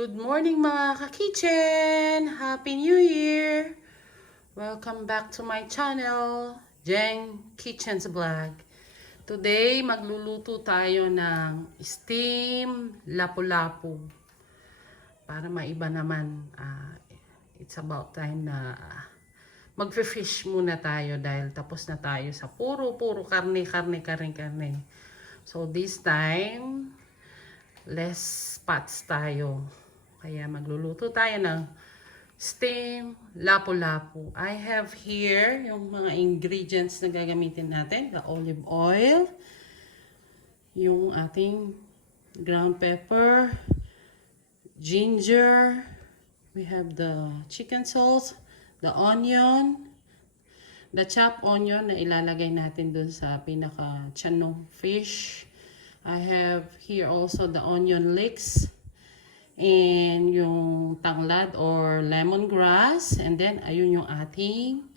Good morning mga ka-kitchen! Happy New Year! Welcome back to my channel, Gheng Kitchen's Vlog. Today, magluluto tayo ng steam Lapu Lapu. Para maiba naman, it's about time na mag-fish muna tayo dahil tapos na tayo sa puro karne. So this time, less pots tayo. Kaya magluluto tayo ng steam Lapu Lapu. I have here yung mga ingredients na gagamitin natin. The olive oil, yung ating ground pepper, ginger, we have the chicken salt, the onion, the chopped onion na ilalagay natin dun sa pinaka-tiyan ng fish. I have here also the onion leeks and yung tanglad or lemongrass, and then ayun yung ating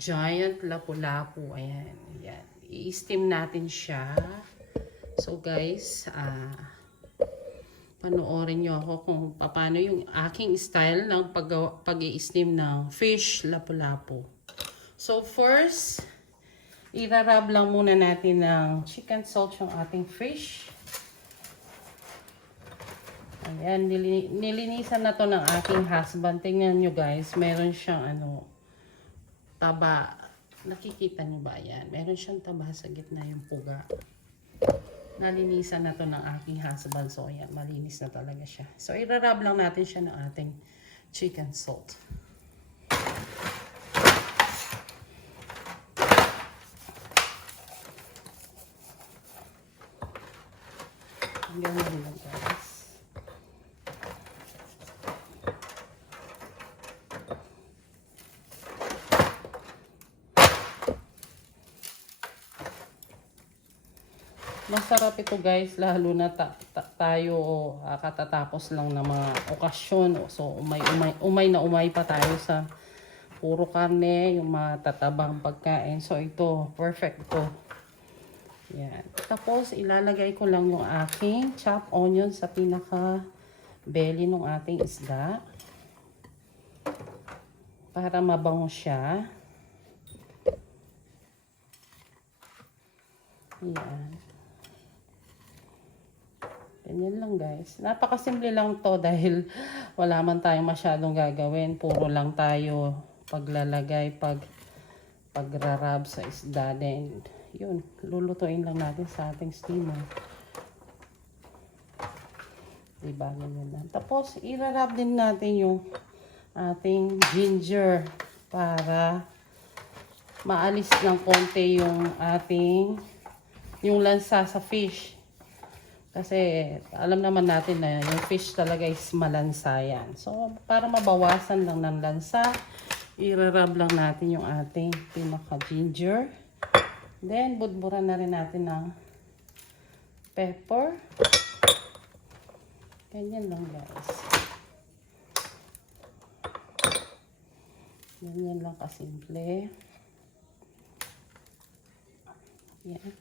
giant Lapu Lapu. Ayan, ayan. I-steam natin siya. So guys, panoorin nyo ako kung paano yung aking style ng pag-i-steam ng fish Lapu Lapu. So first, irarab lang muna natin ng chicken salt yung ating fish. Ayan, nilinisan na to ng aking husband. Tingnan nyo guys, meron siyang taba. Nakikita nyo ba yan? Meron siyang taba sa gitna yung puga. Nalinisan na to ng aking husband. So ayan, malinis na talaga siya. So irarab lang natin siya ng ating chicken salt. Ganyan lang guys. Masarap ito guys, lalo na tayo katatapos lang ng mga okasyon. So umay pa tayo sa puro karne, yung matatabang pagkain. So ito, perfect ito. Yan. Tapos ilalagay ko lang yung aking chopped onion sa pinaka belly ng ating isda. Para mabango siya. Yan. Ganyan lang guys. Napakasimple lang to dahil wala man tayong masyadong gagawin. Puro lang tayo paglalagay, pagrarab sa isda. Then, yun, lulutuin lang natin sa ating steamer. Diba, ganyan lang. Tapos, irarab din natin yung ating ginger para maalis ng konti yung ating lansa sa fish. Kasi alam naman natin na yung fish talaga is malansa yan. So, para mabawasan lang ng lansa, irarab lang natin yung ating pinaka-ginger. Then, budburan na rin natin ng pepper. Ganyan lang guys. Ganyan lang kasimple. Yan.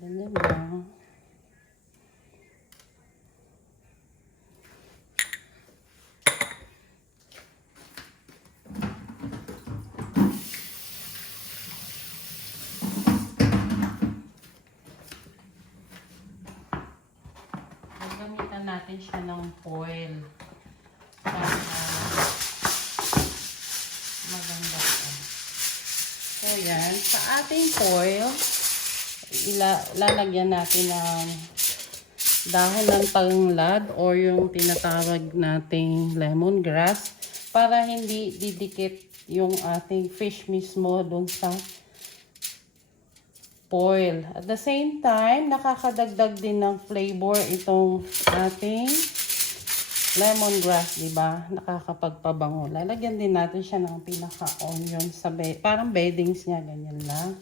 Ganyan lang. Gagamitan natin siya ng foil para maganda siya. So yan, sa ating foil, lalagyan natin ng dahon ng tanglad or yung tinatawag nating lemongrass para hindi didikit yung ating fish mismo dun sa foil. At the same time, nakakadagdag din ng flavor itong ating lemongrass, diba? Nakakapagpabango. Lalagyan din natin siya ng pinaka-onion sa parang beddings niya, ganyan lang.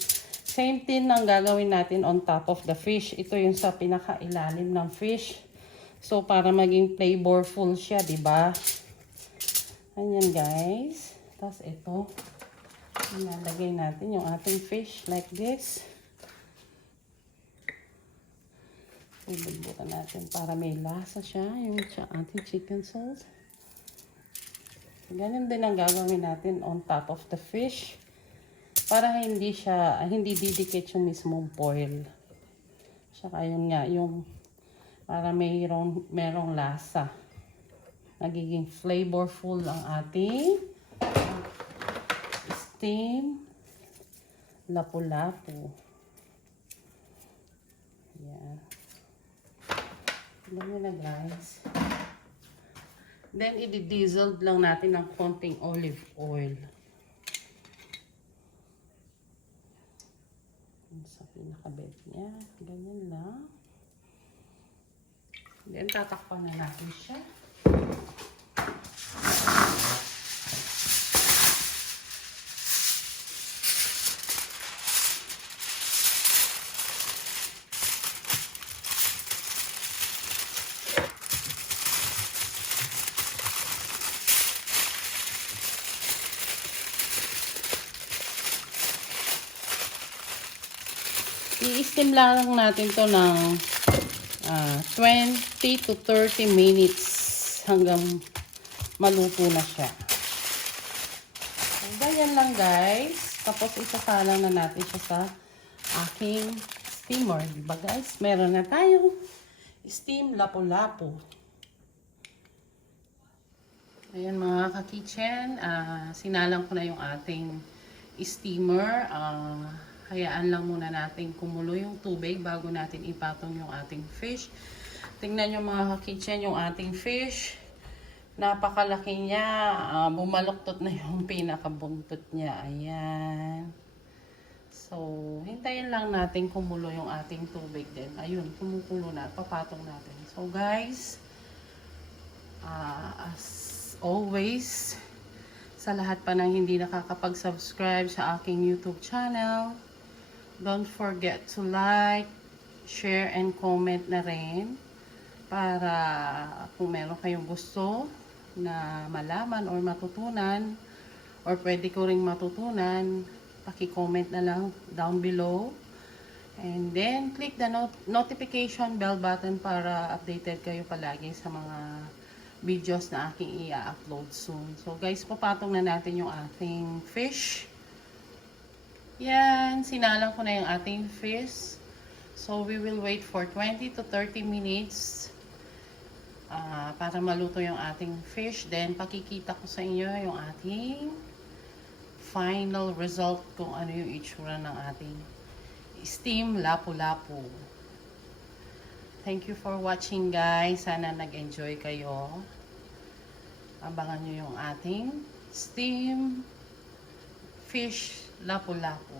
Same thing ang gagawin natin on top of the fish. Ito yung sa pinaka-ilalim ng fish. So, para maging flavorful siya, diba? Ayan, guys. Tapos, ito. Nalagay natin yung ating fish like this. So, bubutan natin para may lasa siya, yung ating chicken sauce. Ganun din ang gagawin natin on top of the fish. Para hindi didikit yung mismong foil. Saka yun nga, yung para merong lasa. Nagiging flavorful ang ating steam Lapu Lapu. Yan. Ganyan na guys. Then, i-dissolve lang natin ng konting olive oil. Sa pinakabed niya. Ganyan lang. Then, tatakpan na natin siya. I-steam lang natin to ng 20 to 30 minutes hanggang maluto na siya. So, ganyan lang guys. Tapos isasalang na natin siya sa aking steamer. Diba guys? Meron na tayong steam Lapu Lapu. Ayan mga ka-kitchen. Sinalang ko na yung ating steamer. Hayaan lang muna natin kumulo yung tubig bago natin ipatong yung ating fish. Tingnan nyo mga ka-kitchen yung ating fish. Napakalaki niya. Bumaluktot na yung pinakabuntot niya. Ayan. So, hintayin lang natin kumulo yung ating tubig din. Ayun, kumukulo na. Papatong natin. So guys, as always, sa lahat pa ng hindi nakakapag-subscribe sa aking YouTube channel, don't forget to like, share, and comment na rin para kung meron kayong gusto na malaman or matutunan or pwede ko ring matutunan, paki-comment na lang down below. And then, click the notification bell button para updated kayo palagi sa mga videos na aking i-upload soon. So guys, papatong na natin yung ating fish. Yan, sinalang ko na yung ating fish. So, we will wait for 20 to 30 minutes para maluto yung ating fish. Then, pakikita ko sa inyo yung ating final result kung ano yung itsura ng ating steam Lapu Lapu. Thank you for watching guys. Sana nag-enjoy kayo. Abangan nyo yung ating steam fish Lapu Lapu.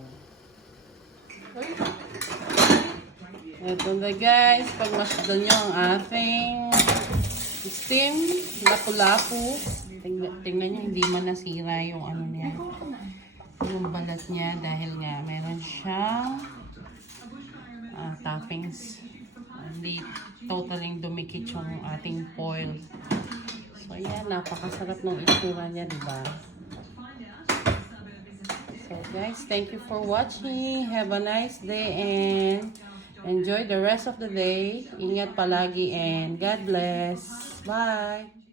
Ito na guys, pag masdan nyo ang ating steam Lapu Lapu, tingnan nyo hindi man nasira yung ano niya, yung balat niya, dahil nga meron siyang toppings. Hindi totally dumikit yung ating foil. So yan, napakasarap ng itsura niya, diba? So guys, thank you for watching. Have a nice day and enjoy the rest of the day. Ingat palagi and God bless. Bye!